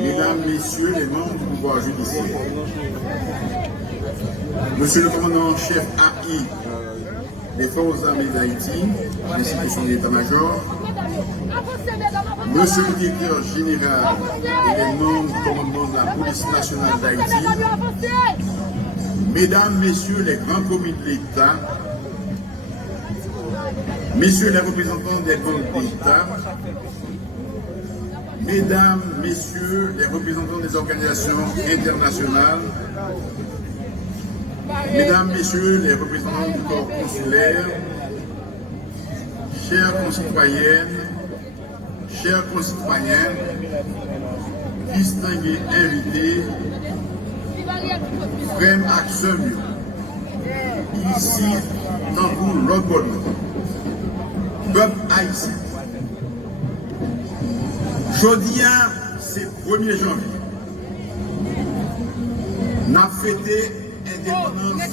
Mesdames, Messieurs les membres du pouvoir judiciaire, Monsieur le commandant-chef AI des Forces armées d'Haïti, ainsi que son état-major, Monsieur le directeur général et les membres du commandement de la police nationale d'Haïti, Mesdames, Messieurs les grands commis de l'État, Messieurs les représentants des banques d'État, Mesdames, Messieurs les représentants des organisations internationales, Mesdames, Messieurs les représentants du corps consulaire, chères concitoyennes, chers concitoyens, distingués invités, frères actions, ici, dans tout l'autre peuple haïtien. Jeudi, c'est 1er janvier. Nous avons fêté l'indépendance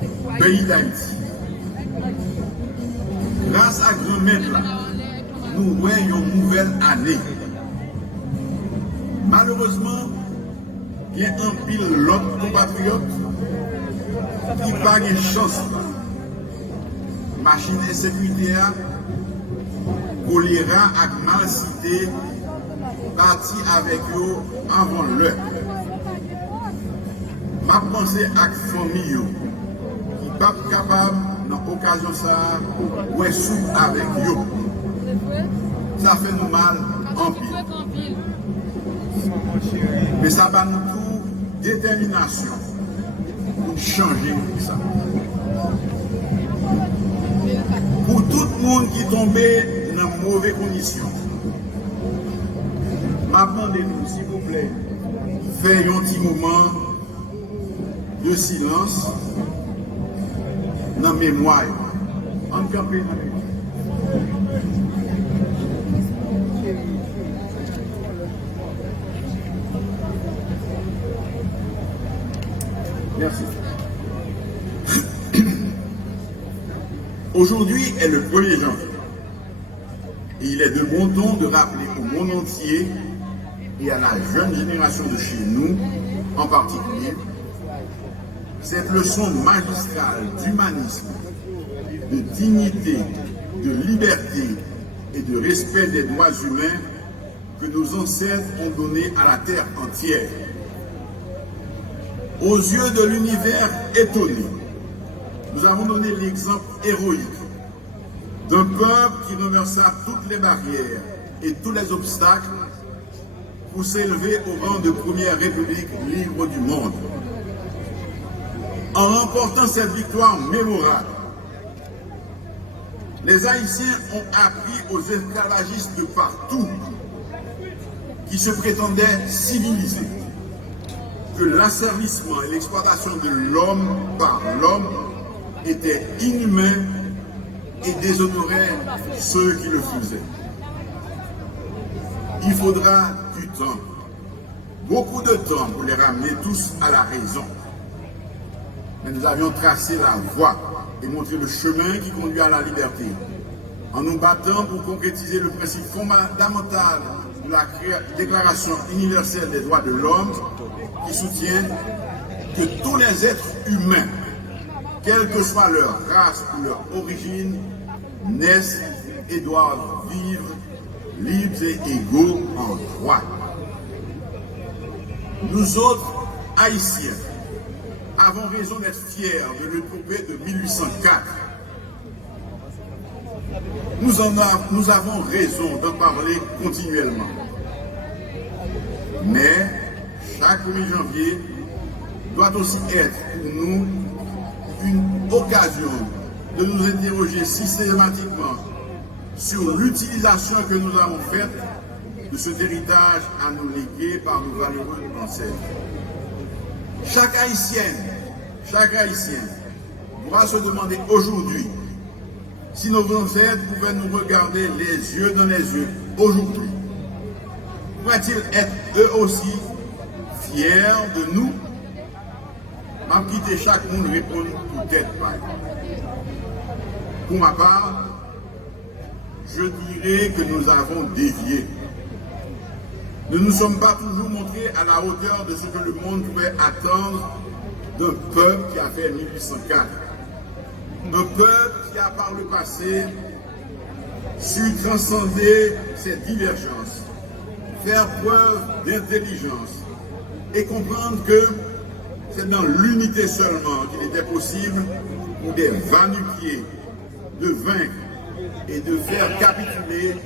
du pays d'Haïti. Grâce à grand maître, nous voyons une nouvelle année. Malheureusement, il y a un pile l'autre compatriote qui n'a pas de chance. Machine insécuritaire, choléra et malcité parti avec eux avant l'heure. Ma pensée à la famille qui n'est pas capable, dans l'occasion ça, ou est sous avec eux. Ça fait nous mal en pile. Mais ça va nous tout détermination pour changer ça. Pour tout le monde qui est tombé dans de mauvaises conditions, demandez-nous, s'il vous plaît, faire un petit moment de silence dans la mémoire. En campé dans la mémoire. Merci. Aujourd'hui est le 1er janvier. Et il est de bon ton de rappeler au monde entier et à la jeune génération de chez nous, en particulier, cette leçon magistrale d'humanisme, de dignité, de liberté et de respect des droits humains que nos ancêtres ont donné à la terre entière. Aux yeux de l'univers étonné, nous avons donné l'exemple héroïque d'un peuple qui renversa toutes les barrières et tous les obstacles pour s'élever au rang de première république libre du monde. En remportant cette victoire mémorable, les Haïtiens ont appris aux esclavagistes de partout qui se prétendaient civilisés que l'asservissement et l'exploitation de l'homme par l'homme était inhumain et déshonorait ceux qui le faisaient. Il faudra du temps, beaucoup de temps pour les ramener tous à la raison. Mais nous avions tracé la voie et montré le chemin qui conduit à la liberté, en nous battant pour concrétiser le principe fondamental de la Déclaration universelle des droits de l'homme qui soutient que tous les êtres humains, quelle que soit leur race ou leur origine, naissent et doivent vivre libres et égaux en droit. Nous autres, Haïtiens, avons raison d'être fiers de l'épopée de 1804. Nous avons raison d'en parler continuellement. Mais chaque 1er janvier doit aussi être pour nous une occasion de nous interroger systématiquement sur l'utilisation que nous avons faite de cet héritage à nous léguer par nos valeureux ancêtres. Chaque Haïtien doit se demander aujourd'hui si nos ancêtres pouvaient nous regarder les yeux dans les yeux aujourd'hui. Pourraient-ils être eux aussi fiers de nous? M'a quitté chaque monde répondre peut-être pas. Pour ma part, je dirais que nous avons dévié. Nous ne nous sommes pas toujours montrés à la hauteur de ce que le monde pouvait attendre d'un peuple qui a fait 1804. Un peuple qui a par le passé su transcender ses divergences, faire preuve d'intelligence et comprendre que c'est dans l'unité seulement qu'il était possible pour des va-nu-pieds de vaincre et de faire capituler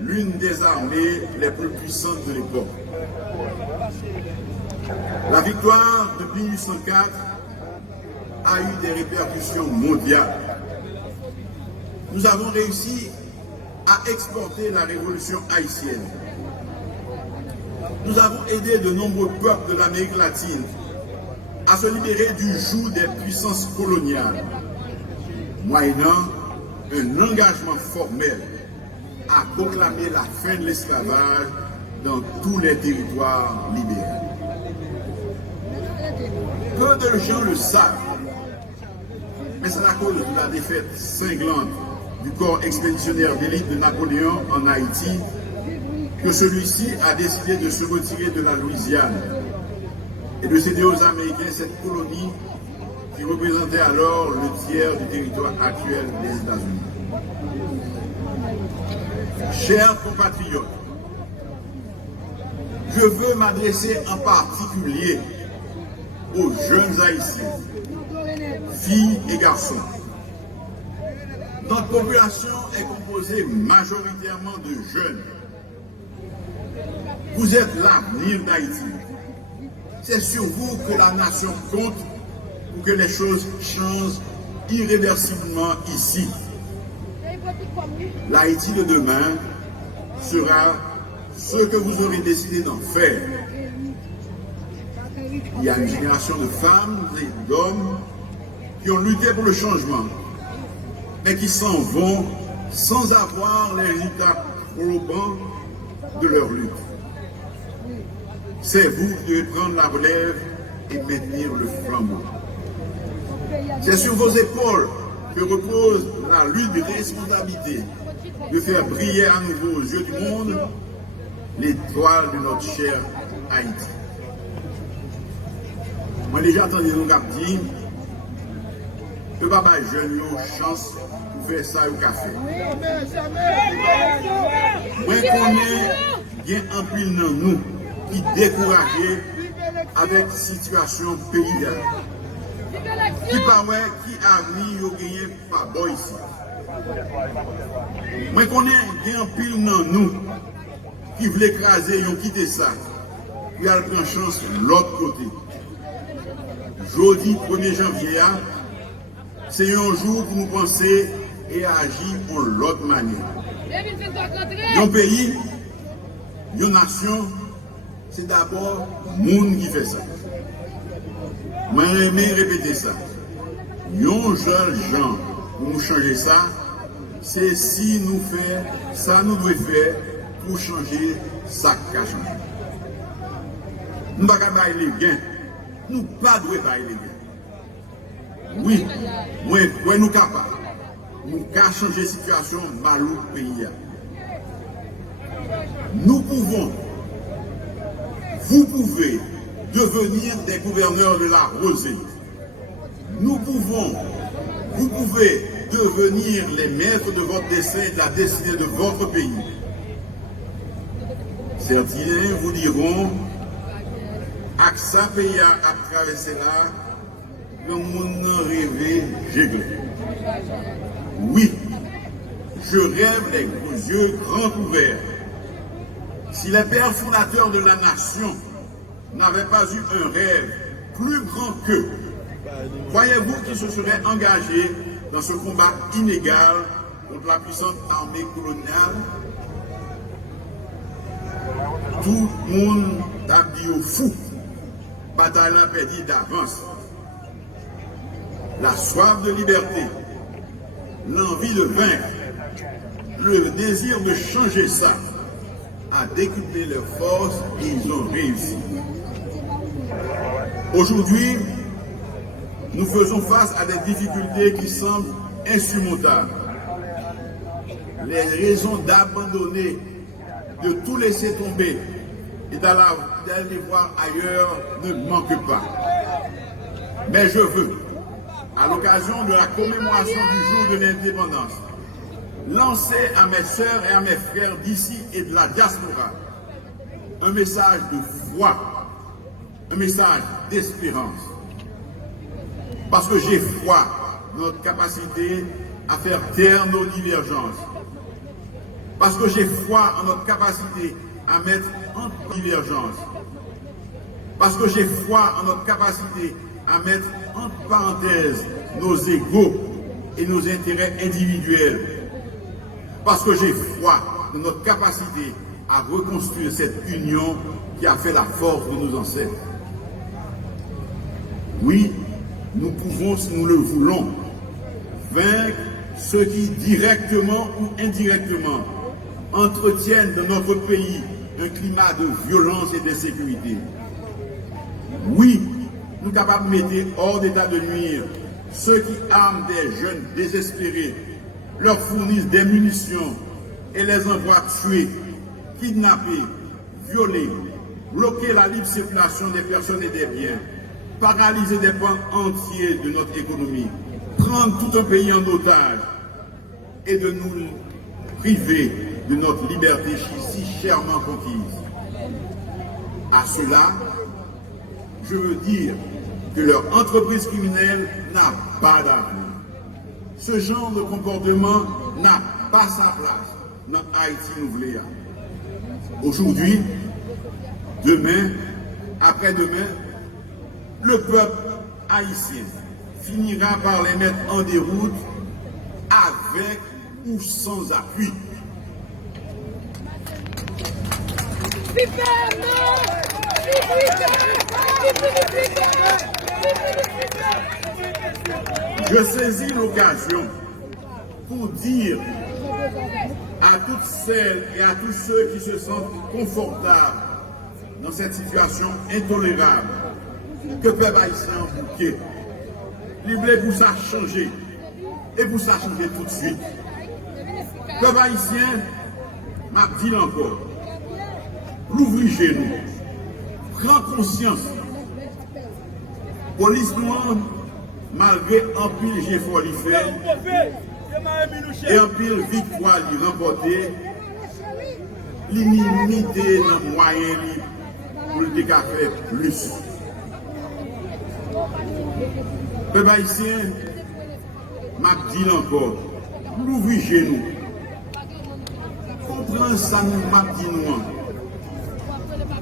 l'une des armées les plus puissantes de l'époque. La victoire de 1804 a eu des répercussions mondiales. Nous avons réussi à exporter la révolution haïtienne. Nous avons aidé de nombreux peuples de l'Amérique latine à se libérer du joug des puissances coloniales, moyennant un engagement formel à proclamer la fin de l'esclavage dans tous les territoires libérés. Peu de gens le savent, mais c'est à cause de la défaite cinglante du corps expéditionnaire d'élite de Napoléon en Haïti que celui-ci a décidé de se retirer de la Louisiane et de céder aux Américains cette colonie qui représentait alors le tiers du territoire actuel des États-Unis. Chers compatriotes, je veux m'adresser en particulier aux jeunes Haïtiens, filles et garçons. Notre population est composée majoritairement de jeunes. Vous êtes l'avenir d'Haïti. C'est sur vous que la nation compte pour que les choses changent irréversiblement ici. L'Haïti de demain sera ce que vous aurez décidé d'en faire. Il y a une génération de femmes et d'hommes qui ont lutté pour le changement, mais qui s'en vont sans avoir les résultats probants de leur lutte. C'est vous qui devez prendre la relève et maintenir le flambeau. C'est sur vos épaules que repose la lutte de responsabilité de faire briller à nouveau aux yeux du monde l'étoile de notre cher Haïti. Moi déjà entendu nous dire que papa jeune a chance pour faire ça au café. Moi connais bien un pile dans nous qui découragé avec la situation pays qui paraît qui a mis au gagné par boy ici. Moi connais bien un pile dans nous qui veulent écraser, ils ont quitté ça. Puis elle prend chance de l'autre côté. Jeudi 1er janvier, c'est un jour pour nous penser et agir de l'autre manière. Un pays, une nation, c'est d'abord le monde qui fait ça. Moi, j'aime répéter ça. Un jeune gens pour nous changer ça, c'est si nous faisons ça, nous devons faire pour changer ça qui a changé. Nous ne pouvons pas bailler les gains. Nous ne pouvons pas bailler les gains. Oui, nous sommes capables. Nous pouvons changer la situation dans le pays. Nous pouvons, vous pouvez devenir des gouverneurs de la rosée. Nous pouvons, vous pouvez devenir les maîtres de votre destin et de la destinée de votre pays. Certains vous diront, AXA pays à traverser là, le monde rêvé, j'ai glé. Oui, je rêve les gros yeux grands ouverts. Si les pères fondateurs de la nation n'avaient pas eu un rêve plus grand qu'eux, croyez-vous qu'ils se seraient engagés dans ce combat inégal contre la puissante armée coloniale? Tout le monde a dit au fou, bataille a perdu d'avance. La soif de liberté, l'envie de vaincre, le désir de changer ça, a décuplé leurs forces et ils ont réussi. Aujourd'hui, nous faisons face à des difficultés qui semblent insurmontables. les raisons d'abandonner, de tout laisser tomber et d'aller voir ailleurs ne manquent pas. Mais je veux, à l'occasion de la commémoration du jour de l'indépendance, lancer à mes sœurs et à mes frères d'ici et de la diaspora un message de foi, un message d'espérance. Parce que j'ai foi dans notre capacité à faire taire nos divergences. Parce que j'ai foi en notre capacité à mettre en divergence. Parce que j'ai foi en notre capacité à mettre en parenthèse nos égos et nos intérêts individuels. Parce que j'ai foi dans notre capacité à reconstruire cette union qui a fait la force de nos ancêtres. Oui, nous pouvons, si nous le voulons, vaincre ceux qui, directement ou indirectement, entretiennent dans notre pays un climat de violence et d'insécurité. Oui, nous sommes capables de mettre hors d'état de nuire ceux qui arment des jeunes désespérés, leur fournissent des munitions et les envoient tuer, kidnapper, violer, bloquer la libre circulation des personnes et des biens, paralyser des pans entiers de notre économie, prendre tout un pays en otage et de nous priver de notre liberté si chèrement conquise. À cela, je veux dire que leur entreprise criminelle n'a pas d'avenir. Ce genre de comportement n'a pas sa place dans Haïti Nouveléa. Aujourd'hui, demain, après-demain, le peuple haïtien finira par les mettre en déroute avec ou sans appui. Je saisis l'occasion pour dire à toutes celles et à tous ceux qui se sentent confortables dans cette situation intolérable que peuple haïtien en bouquet. Libre pour ça changer et pour ça changer tout de suite. Peuple haïtien m'a dit encore, l'ouvrez nous, prends conscience. Police noire, malgré un pile j'ai folie fait et un pile victoire lui remporté, l'immunité dans le moyen pour le décafé plus. Peuple haïtien m'a dit encore, l'ouvrez nous. Comprends ça, nous m'a dit nous.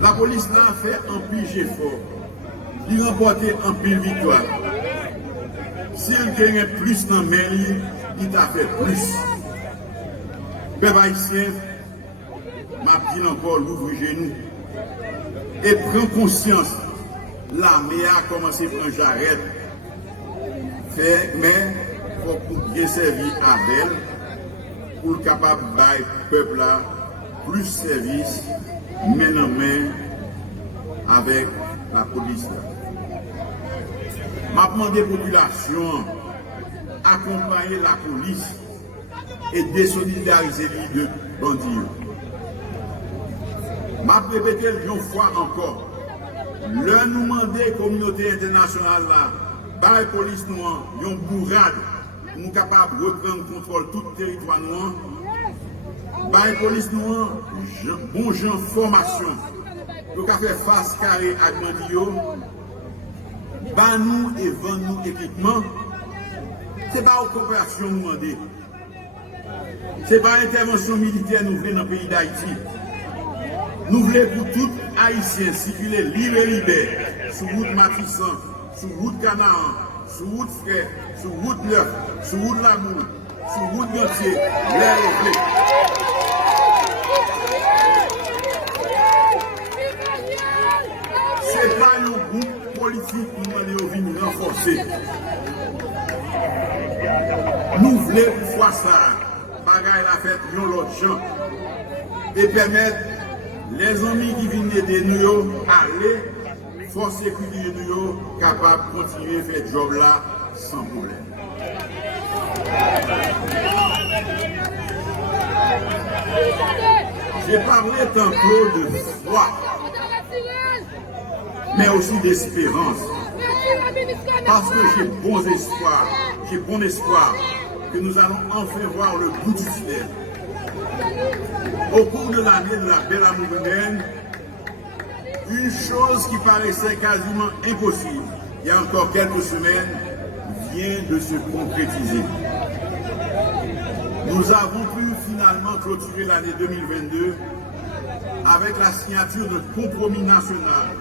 La police là a fait un pile fort. Il a remporté un pile victoire. S'il gagne plus dans main, il a fait plus. Peuple haïtien m'a dit encore, l'ouvrez nous. Et prends conscience, l'armée a commencé à prendre j'arrête. Mais il faut bien servir à elle pour le capable de bailler peuple là plus service main en main avec la police. M'a demandé aux populations accompagner la police et désolidariser les de bandits. M'a répété une fois encore, le nous demander communauté internationale là, par la police noire, une bourrade, nous capables de reprendre contrôle tout le territoire noir. Par la police noire, bon gens formation, pour faire face carré à Grandio, ban nous et vend nous équipement. Ce n'est pas une coopération nous demander. Ce n'est pas une intervention militaire nous voulons dans le pays d'Haïti. Nous voulons pour tout Haïtien circuler libre et libère sur route Matissan, sur route Canaan, sur route Frais, sur route Neuf, sur route Lamour, sur route Gantier, l'air et blé. Ce n'est pas un groupe politique qui nous venir renforcer. Nous voulons pour ça, bagaille la fête, nous l'autre gens, et permettre les amis qui viennent aider nous à aller, force sécurité nous capables de continuer à faire ce job là sans problème. J'ai parlé tantôt de foi, mais aussi d'espérance. Parce que j'ai bon espoir que nous allons enfin voir le bout du tunnel. Au cours de l'année de la belle amour humaine, une chose qui paraissait quasiment impossible, il y a encore quelques semaines, vient de se concrétiser. Nous avons pu finalement clôturer l'année 2022 avec la signature de compromis national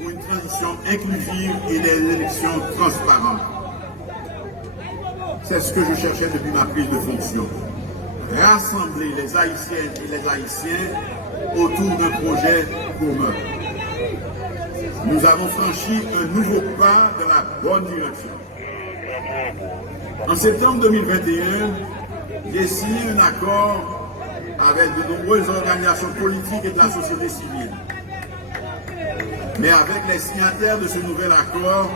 pour une transition inclusive et des élections transparentes. C'est ce que je cherchais depuis ma prise de fonction. Rassembler les Haïtiennes et les Haïtiens autour d'un projet commun. Nous avons franchi un nouveau pas dans la bonne direction. En septembre 2021, j'ai signé un accord avec de nombreuses organisations politiques et de la société civile. Mais avec les signataires de ce nouvel accord,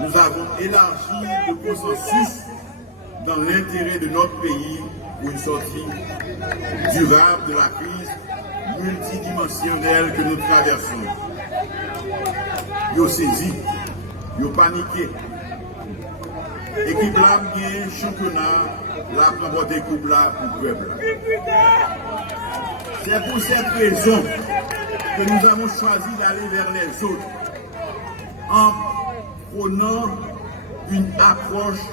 nous avons élargi le consensus dans l'intérêt de notre pays pour une sortie durable de la crise multidimensionnelle que nous traversons. Yo saisi, yo paniqué. Équipe là, bien championnat, la remporté coupe là pour le peuple. C'est pour cette raison que nous avons choisi d'aller vers les autres en prenant une approche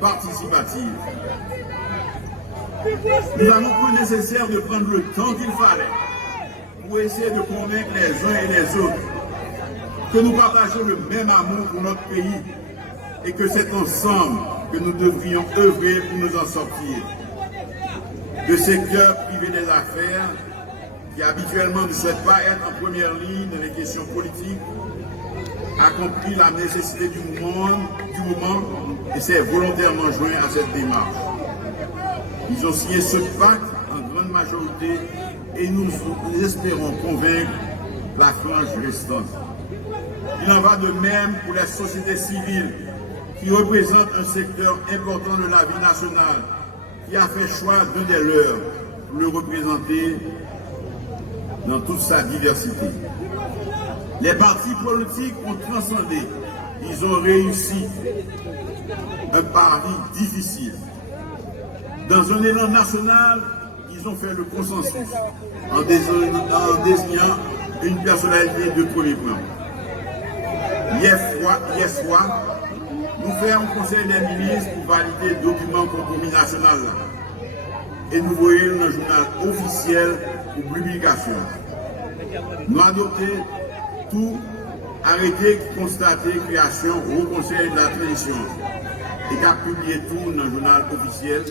participative. Nous avons cru nécessaire de prendre le temps qu'il fallait pour essayer de convaincre les uns et les autres que nous partageons le même amour pour notre pays et que c'est ensemble que nous devrions œuvrer pour nous en sortir. Le secteur privé des affaires, qui habituellement ne souhaite pas être en première ligne dans les questions politiques, a compris la nécessité du moment et s'est volontairement joint à cette démarche. Ils ont signé ce pacte en grande majorité et nous espérons convaincre la frange restante. Il en va de même pour la société civile qui représente un secteur important de la vie nationale, qui a fait choix d'un des leurs pour le représenter dans toute sa diversité. Les partis politiques ont transcendé, ils ont réussi un pari difficile. Dans un élan national, ils ont fait le consensus en désignant une personnalité de premier plan. Hier soir, nous faisons un conseil des ministres pour valider le document compromis national et nous voyons dans le journal officiel pour publication. Nous adoptons tout arrêté qui constatait création au conseil de la tradition et qui a publié tout dans le journal officiel.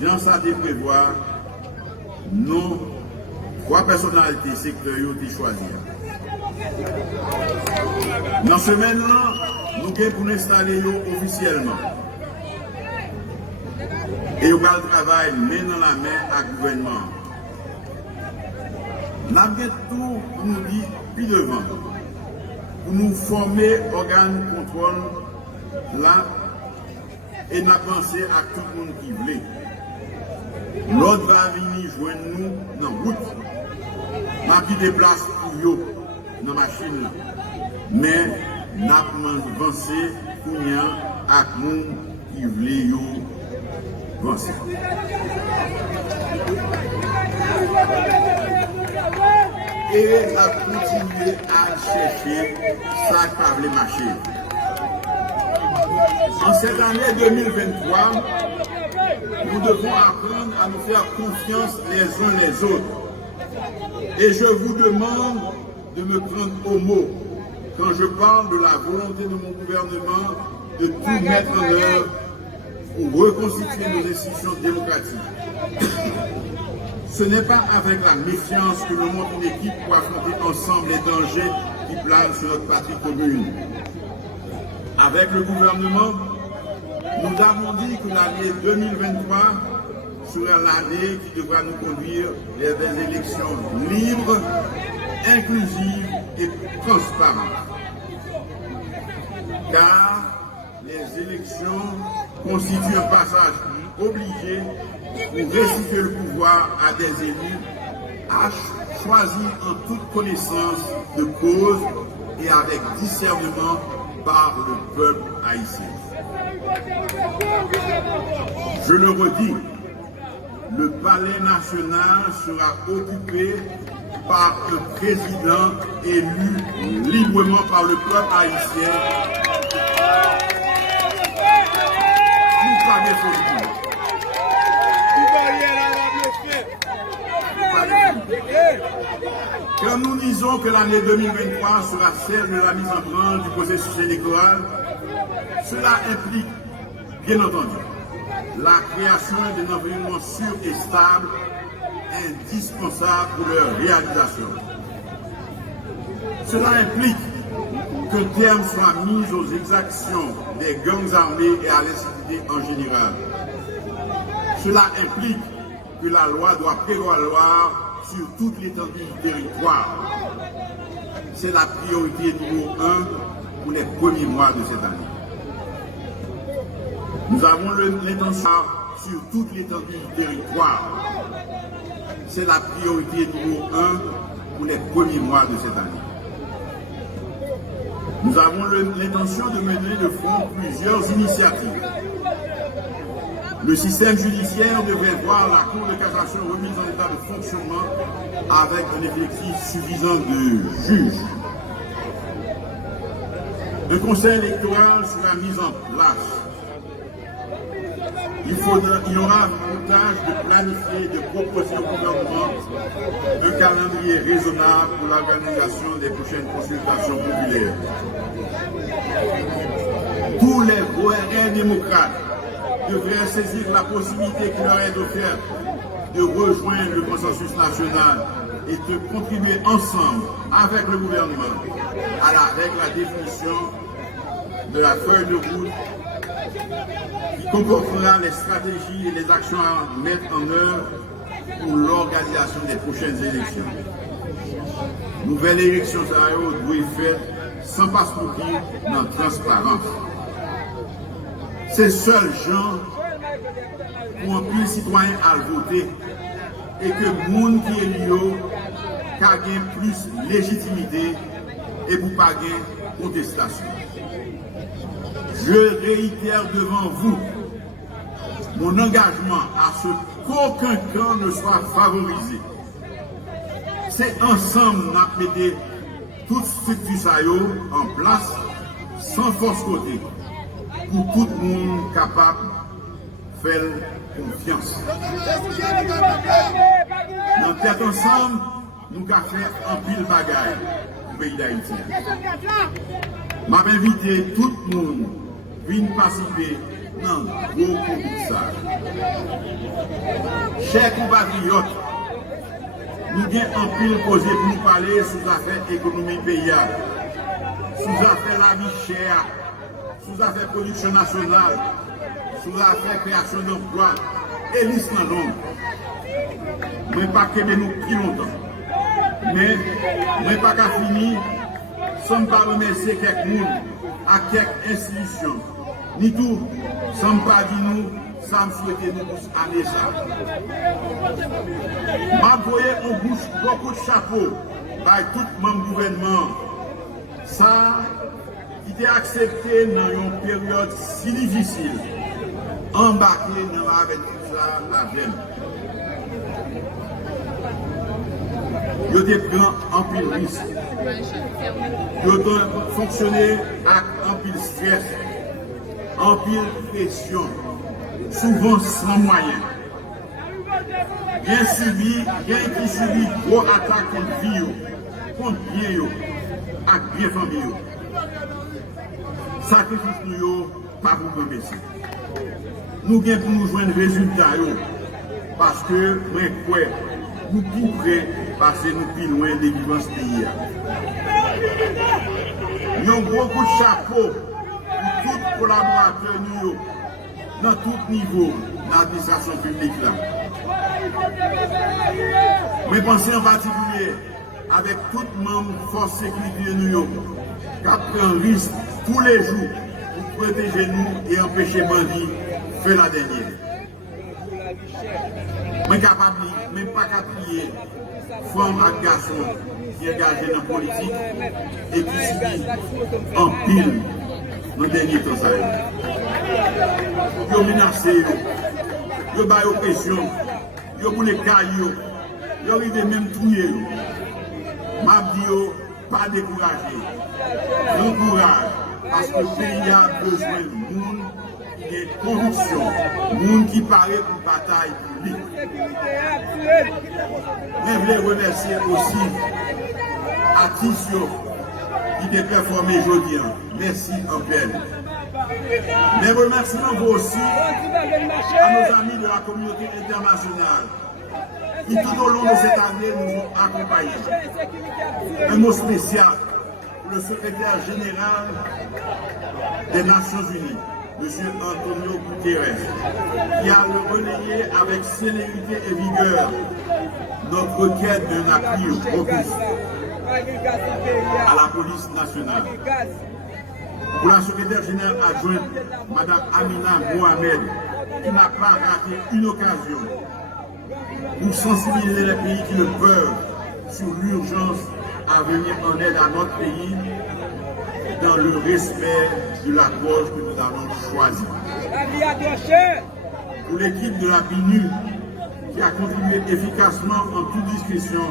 Jean Santé prévoit nos 3 personnalités sectorielles qui choisir. Dans ce semaine-là, nous avons pour l'installer officiellement. Et nous allons travailler main dans la main avec le gouvernement. Nous avons tout pour nous dire plus devant. Pour nous former organe de contrôle là et nous penser à tout le monde qui voulait. L'autre va venir joindre nous dans la route. Nous avons des places pour eux dans la machine là. Mais nous avons avancé pour nous avec les gens qui voulaient avancer. Et nous avons continué à chercher ça par les machines. En cette année 2023, nous devons apprendre à nous faire confiance les uns les autres. Et je vous demande de me prendre au mot quand je parle de la volonté de mon gouvernement de tout mettre en œuvre pour reconstituer nos institutions démocratiques. Ce n'est pas avec la méfiance que nous monte une équipe pour affronter ensemble les dangers qui planent sur notre patrie commune. Avec le gouvernement, nous avons dit que l'année 2023 sera l'année qui devra nous conduire vers des élections libres, inclusives et transparentes. Car les élections constituent un passage obligé pour restituer le pouvoir à des élus choisis en toute connaissance de cause et avec discernement par le peuple haïtien. Je le redis, le palais national sera occupé par un président élu librement par le peuple haïtien. Nous pas des politiques. Quand nous disons que l'année 2023 sera celle de la mise en branle du processus électoral, cela implique, bien entendu, la création d'un environnement sûr et stable, indispensable pour leur réalisation. Cela implique qu'un terme soit mis aux exactions des gangs armés et à l'insécurité en général. Cela implique que la loi doit prévaloir sur toute l'étendue du territoire. C'est la priorité numéro 1 pour les premiers mois de cette année. Nous avons l'intention sur toute l'étendue du territoire. C'est la priorité numéro 1 pour les premiers mois de cette année. Nous avons l'intention de mener de front plusieurs initiatives. Le système judiciaire devrait voir la Cour de cassation remise en état de fonctionnement avec un effectif suffisant de juges. Un conseil électoral sera mis en place. Il y aura avantage de planifier, de proposer au gouvernement un calendrier raisonnable pour l'organisation des prochaines consultations populaires. Tous les vrais démocrates devraient saisir la possibilité qui leur est offerte de rejoindre le consensus national et de contribuer ensemble avec le gouvernement avec la définition de la feuille de route qui comportera les stratégies et les actions à mettre en œuvre pour l'organisation des prochaines élections. Nouvelle élection doit être faite sans passe-partout dans la transparence. C'est seul gens pour un pile citoyen à voter et que le monde qui est lié a plus de légitimité et pour pas de contestation. Je réitère devant vous mon engagement à ce qu'aucun camp ne soit favorisé. C'est ensemble nous mettons toute structure en place sans force côté pour tout le monde capable de faire confiance. Dans tête ensemble, nous avons fait un pile bagaille au pays d'Haïti. Je m'invite tout le monde à venir participer dans le gros concours. Chers compatriotes, nous avons un pile posé pour nous parler sur l'affaire économique payable, sur l'affaire la vie chère, sur l'affaire production nationale, sur l'affaire création d'emplois, et liste non longue. Mais pas que nous plus longtemps. Mais pas qu'à finir sans pas remercier quelqu'un à quelques institutions, ni tout, sans pas dire nous, sans souhaiter nous tous aller ça. M'envoyer en bouche beaucoup de chapeaux par tout mon gouvernement. Ça, qui était accepté dans une période si difficile, embarqué dans l'aventure ça avec. Ils ont pris un pile risque. Ils ont fonctionné avec un pile stress, un pile pression, souvent sans moyens. Bien qui subit gros attaques contre vie, contre bien, avec bien famille. Sacrifice nous, pas pour nous baisser. Nous gagnons pour nous joindre résultat parce que nous pourrions passer nous plus loin des vivants ce pays. Nous avons beaucoup de chapeaux pour tous collaborateurs nous dans tout niveau de l'administration publique. Mais pensez en particulier avec tout membre de force sécurité nous qui prend un risque tous les jours pour protéger nous et empêcher bandits de faire la dernière. mais capable, même pas qu'à plier, femmes et garçons qui sont engagés dans la politique et qui subissent en pile dans le dernier temps. Ils ont menacé, ils ont fait oppression, ils ont voulu cailloux, ils ont arrivé même trouiller. M'a dit, pas décourager, bon courage, parce que le pays a besoin de monde qui a conviction, monde qui paraît pour bataille pour lui. Mais je voulais remercier aussi Atisio qui a performé aujourd'hui. Merci en peine. Mais remerciements vous aussi à nos amis de la communauté internationale qui tout au long de cette année nous ont accompagnés. Un mot spécial pour le secrétaire général des Nations Unies, M. Antonio Guterres, qui a relayé avec célérité et vigueur notre requête d'un appui robuste à la police nationale. Pour la secrétaire générale adjointe, Mme Amina Mohamed, qui n'a pas raté une occasion pour sensibiliser les pays qui le peuvent sur l'urgence à venir en aide à notre pays dans le respect de la cause que nous avons choisie. Pour l'équipe de la BINU qui a contribué efficacement en toute discrétion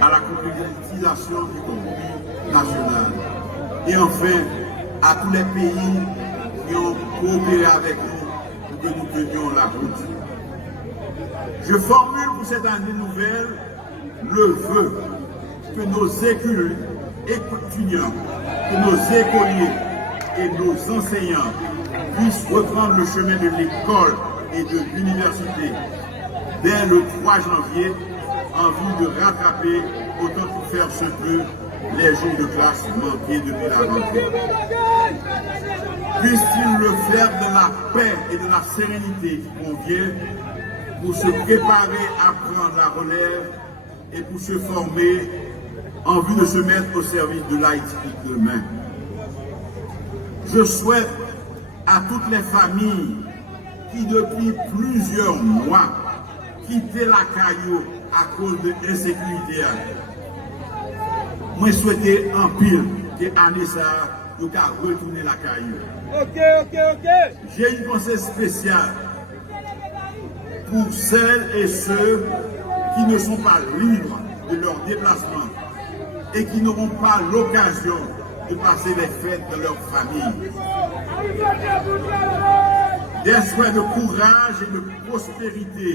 à la concrétisation du compromis national. Et enfin, à tous les pays qui ont coopéré avec nous pour que nous tenions la route. Je formule pour cette année nouvelle le vœu que nos étudiants, que nos écoliers et nos enseignants puissent reprendre le chemin de l'école et de l'université dès le 3 janvier en vue de rattraper autant que faire se peut les jours de classe manqués depuis la rentrée. Puissent-ils le faire de la paix et de la sérénité qui convient pour se préparer à prendre la relève et pour se former en vue de se mettre au service de l'Haïti demain. Je souhaite à toutes les familles qui depuis plusieurs mois quittaient la caillou à cause de l'insécurité. Moi, je souhaitais en pile que l'année ça, nous puissions retourner la caillou. Ok. J'ai une pensée spéciale pour celles et ceux qui ne sont pas libres de leur déplacement et qui n'auront pas l'occasion de passer les fêtes de leur famille. Des souhaits de courage et de prospérité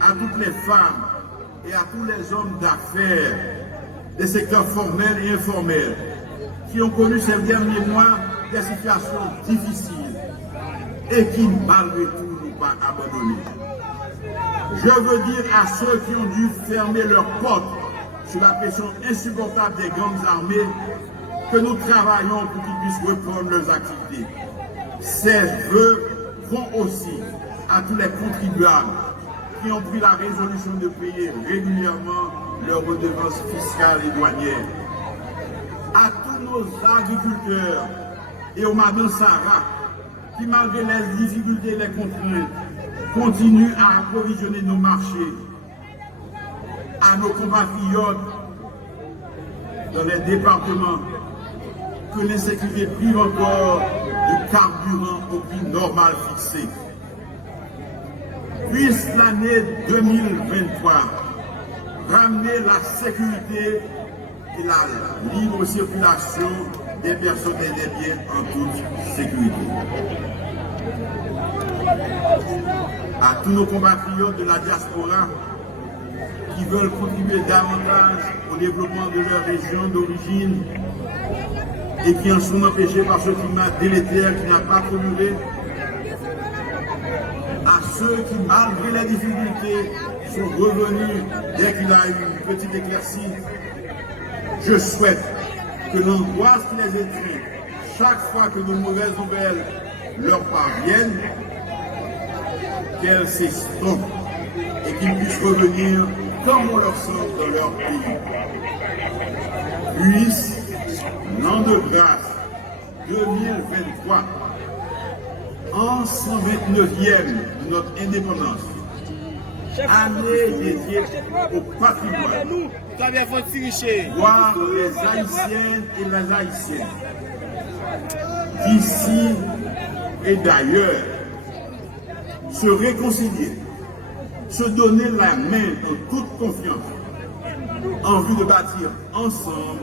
à toutes les femmes et à tous les hommes d'affaires des secteurs formels et informels qui ont connu ces derniers mois des situations difficiles et qui, malgré tout, n'ont pas abandonné. Je veux dire à ceux qui ont dû fermer leurs portes sous la pression insupportable des grandes armées que nous travaillons pour qu'ils puissent reprendre leurs activités. Ces vœux vont aussi à tous les contribuables qui ont pris la résolution de payer régulièrement leurs redevances fiscales et douanières. À tous nos agriculteurs et aux Madame Sarah qui, malgré les difficultés et les contraintes, continuent à approvisionner nos marchés. À nos compatriotes dans les départements que l'insécurité prive encore de carburant au prix normal fixé. Puisse l'année 2023 ramener la sécurité et la libre circulation des personnes et des biens en toute sécurité. À tous nos compatriotes de la diaspora qui veulent contribuer davantage au développement de leur région d'origine et qui en sont empêchés par ce climat délétère qui n'a pas trop duré, à ceux qui, malgré les difficultés, sont revenus dès qu'il a eu une petite éclaircie, je souhaite que l'angoisse qui les étreint chaque fois que de mauvaises nouvelles leur parviennent, qu'elles s'estompent et qu'ils puissent revenir comme on leur semble dans leur pays. Puisse l'an de grâce 2023, en 129e de notre indépendance, année dédiée au patrimoine. Voir les Haïtiennes et les Haïtiennes d'ici et d'ailleurs se réconcilier, se donner la main en toute confiance en vue de bâtir ensemble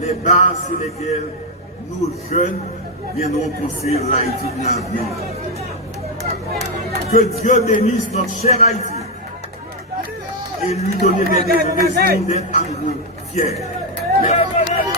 les bases sur lesquelles nos jeunes viendront construire l'Haïti de l'avenir. Que Dieu bénisse notre cher Haïti et lui donner des raisons d'être à nouveau fiers. Merci.